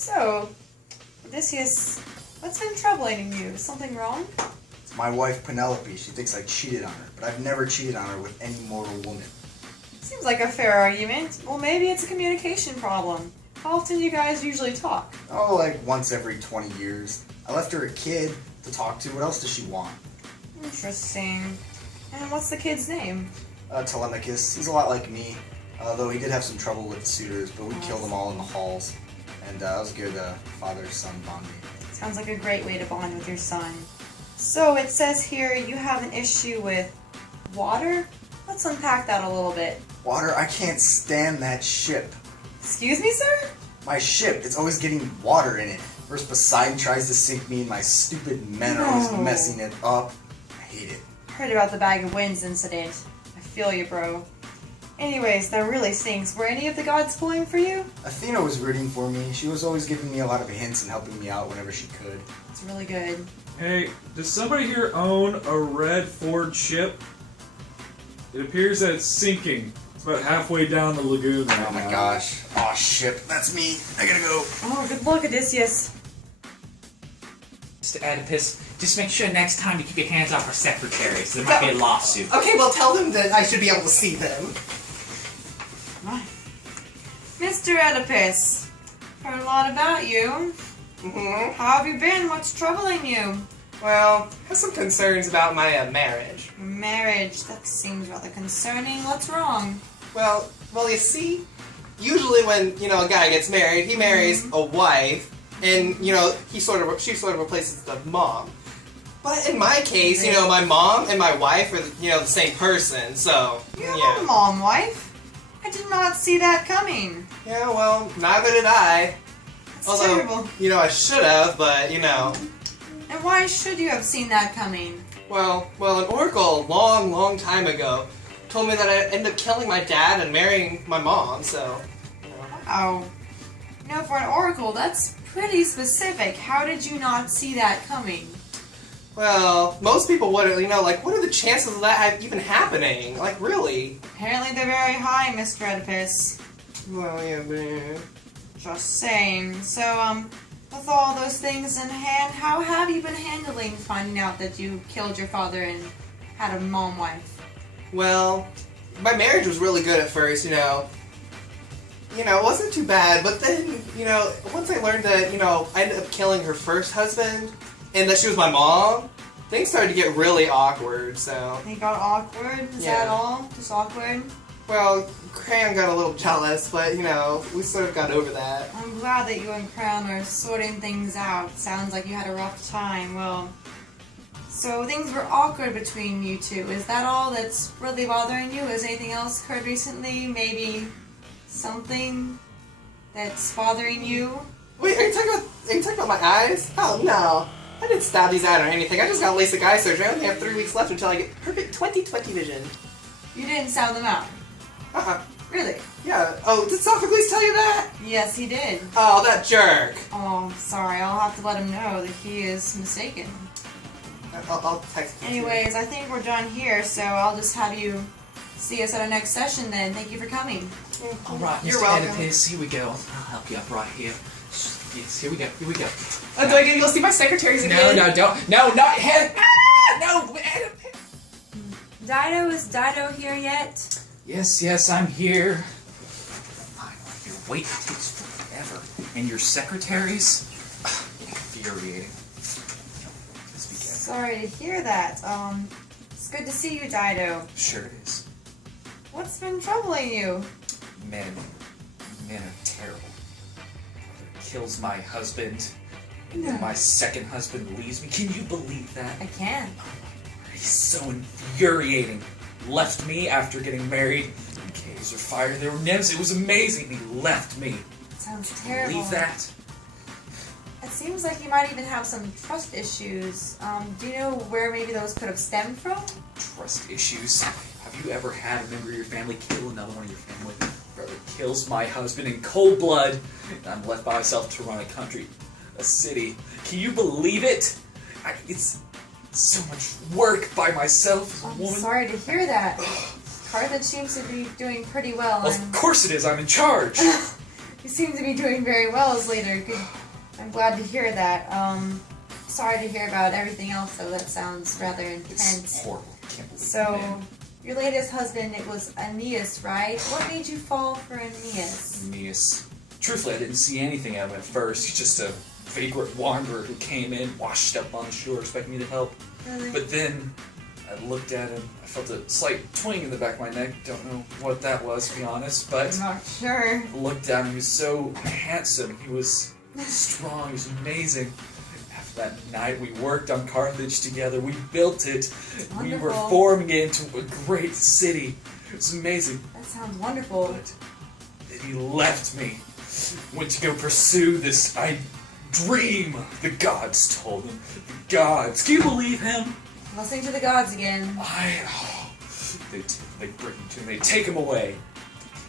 So, Odysseus, what's been troubling you? Something wrong? It's my wife Penelope. She thinks I cheated on her, but I've never cheated on her with any mortal woman. Seems like a fair argument. Well, maybe it's a communication problem. How often do you guys usually talk? Oh, like once every 20 years. I left her a kid to talk to. What else does she want? Interesting. And what's the kid's name? Telemachus. He's a lot like me, though he did have some trouble with suitors, but we killed them all in the halls. And that was a good father-son bonding. Sounds like a great way to bond with your son. So it says here you have an issue with water? Let's unpack that a little bit. Water? I can't stand that ship. Excuse me, sir? My ship, it's always getting water in it. First Poseidon tries to sink me and my stupid men are always messing it up. I hate it. Heard about the bag of winds incident. I feel you, bro. Anyways, that really stinks. Were any of the gods pulling for you? Athena was rooting for me. She was always giving me a lot of hints and helping me out whenever she could. It's really good. Hey, does somebody here own a red Ford ship? It appears that it's sinking. It's about halfway down the lagoon right Oh my now. gosh. Oh shit, that's me. I gotta go. Oh, good luck, Odysseus. Mr. Oedipus, just make sure next time you keep your hands off our secretaries. There might be a lawsuit. Okay, well tell them that I should be able to see them. Mr. Oedipus, heard a lot about you. Mm-hmm. How have you been? What's troubling you? Well, I have some concerns about my marriage. Marriage, that seems rather concerning. What's wrong? Well, you see, usually when, a guy gets married, he marries a wife, and, she sort of replaces the mom. But in my case, my mom and my wife are, the same person, so, You have a mom, wife? I did not see that coming. Yeah, well, neither did I. That's terrible. I should have, but, And why should you have seen that coming? Well, an oracle a long, long time ago told me that I'd end up killing my dad and marrying my mom, so, Oh. For an oracle, that's pretty specific. How did you not see that coming? Well, most people wouldn't, what are the chances of that even happening? Like, really? Apparently they're very high, Mr. Oedipus. Well, yeah, man. Just saying. So, with all those things in hand, how have you been handling finding out that you killed your father and had a mom wife? Well, my marriage was really good at first, it wasn't too bad, but then, once I learned that, I ended up killing her first husband, and that she was my mom, things started to get really awkward, so... It got awkward? Is that all? Just awkward? Well, Crayon got a little jealous, but, we sort of got over that. I'm glad that you and Crown are sorting things out. Sounds like you had a rough time. Well, so things were awkward between you two. Is that all that's really bothering you? Has anything else occurred recently? Maybe something that's bothering you? Wait, are you talking about my eyes? Oh, no. I didn't stab these out or anything. I just got LASIK eye surgery. I only have 3 weeks left until I get perfect 20/20 vision. You didn't sound them out? Uh-huh. Really? Yeah. Oh, did Sophocles tell you that? Yes, he did. Oh, that jerk. Oh, sorry. I'll have to let him know that he is mistaken. I'll text him. Anyways, I think we're done here, so I'll just have you see us at our next session then. Thank you for coming. Alright, You're Mr. welcome. Oedipus, here we go. I'll help you up right here. Yes, here we go. Do I get to go see my secretaries again? No, don't. No, not him. Ah! No, Oedipus. Dido, is Dido here yet? Yes, I'm here. Fine, your wait takes forever. And your secretaries? Infuriating. Let's begin. Sorry to hear that. It's good to see you, Dido. Sure it is. What's been troubling you? Men are terrible. Brother kills my husband, and then my second husband leaves me. Can you believe that? I can. He's so infuriating. Left me after getting married. Caves were fire, there were nymphs. It was amazing. He left me. Sounds terrible. Believe that? It seems like you might even have some trust issues. Do you know where maybe those could have stemmed from? Trust issues. Have you ever had a member of your family kill another one of your family? Brother kills my husband in cold blood, and I'm left by myself to run a country, a city. Can you believe it? It's so much work by myself as a I'm woman. sorry to hear that. Carthage seems to be doing pretty well. Of course it is. I'm in charge. You seem to be doing very well as leader. Good. I'm glad to hear that. Sorry to hear about everything else, though. That sounds rather intense. It's horrible. I can't believe it, So, man. your latest husband, it was Aeneas, right? What made you fall for Aeneas? Aeneas. Truthfully, I didn't see anything out of him at first. He's just a vagrant wanderer who came in, washed up on the shore, expecting me to help. Really? But then I looked at him. I felt a slight twinge in the back of my neck. Don't know what that was, to be honest. But I'm not sure. I looked at him. He was so handsome. He was strong. He was amazing. After that night, we worked on Carthage together. We built it. We were Wonderful. forming it into a great city. It was amazing. That sounds wonderful. But then he left me. Went to go pursue this dream the gods told him. The gods. Can you believe him? Listening to the gods again. They bring him to me. They take him away.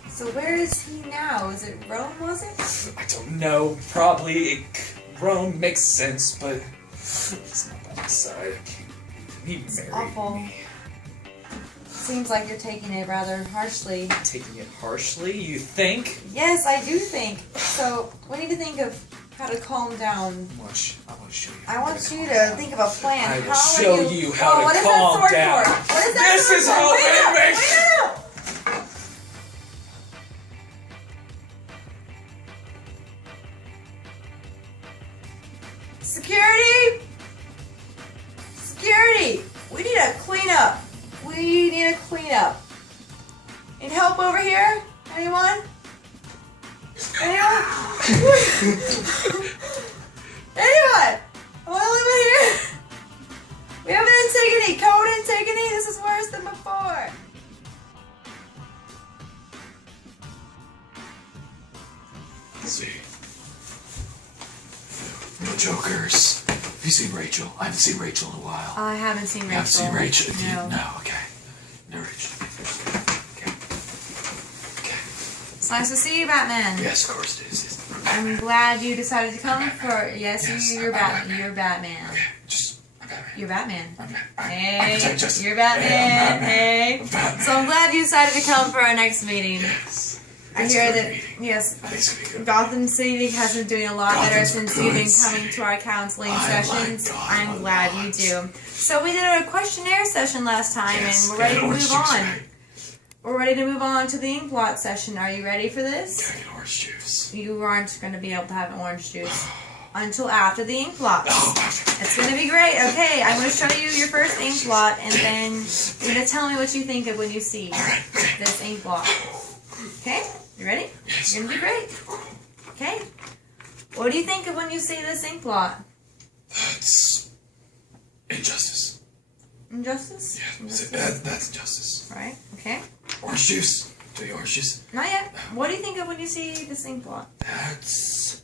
So where is he now? Is it Rome, was it? I don't know. Probably Rome makes sense, but it's not by my side. He married awful. me. Seems like you're taking it rather harshly. Taking it harshly, you think? Yes, I do think. So we need to think of how to calm down. I want to show you. I want you to think of a plan. I will How are show you how to what is calm that sword down. For? What is that This sword is for? how Wait it up, makes- wait up. Security! Security! We need a cleanup. We need a cleanup. Need help over here? Anyone? Anyone? Anyone? Anyone here? We have an Antigone. Code Antigone. This is worse than before. Let's see. No jokers. Have you seen Rachel? I haven't seen Rachel in a while. I haven't seen Rachel. You haven't seen Rachel? No. No, okay. No Rachel. Okay. Okay. It's nice to see you, Batman. Yes, of course it is. Yes. I'm glad you decided to come for. Yes, Yes, you're I'm Batman. Batman. You're Batman. Okay, just I'm Batman. You're Batman. I'm Batman. I Hey, protect justice. you're Batman. Yeah, I'm Batman. Hey. I'm Batman. So I'm glad you decided to come for our next meeting. Yes. I It's hear a good that. meeting. Yes. I think it's gonna be good. Gotham City has been doing a lot better Gotham's a since good you've been city. coming to our counseling I like sessions. Gotham I'm a glad you lot. do. So we did a questionnaire session last time, Yes, and we're ready to orange move juice, on. right? We're ready to move on to the ink blot session. Are you ready for this? Can I get orange juice? You aren't going to be able to have orange juice until after the ink blot. Oh, perfect. It's going to be great. Okay, I'm going to show you your first ink blot, and then you're going to tell me what you think of when you see Alright, okay. this ink blot. Okay? You ready? Yes. You're going to do great. Okay? What do you think of when you see this ink blot? That's injustice. Injustice? Yeah, Injustice. that's injustice. Right. Okay. Orange juice. Do you orange juice? Not yet. What do you think of when you see this ink blot? That's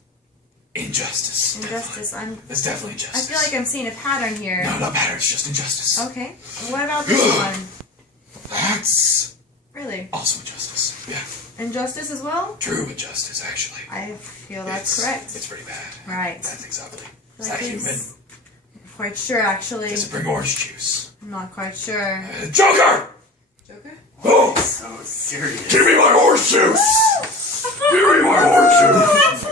injustice. Injustice. That's definitely I injustice. feel like I'm seeing a pattern here. No, not pattern. It's just injustice. Okay. What about this one? That's Really? also injustice. Yeah, Injustice as well? true injustice, actually. I feel that's It's- correct. It's pretty bad. Right. That thing's ugly. Is Like that human? it's- Quite sure, actually. Does it bring orange juice? I'm not quite sure. Joker! Joker? Oh! So serious. Give me my orange juice! Give me my orange juice!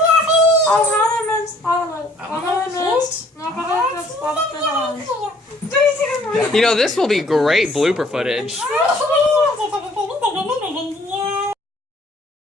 You know, this will be great blooper footage.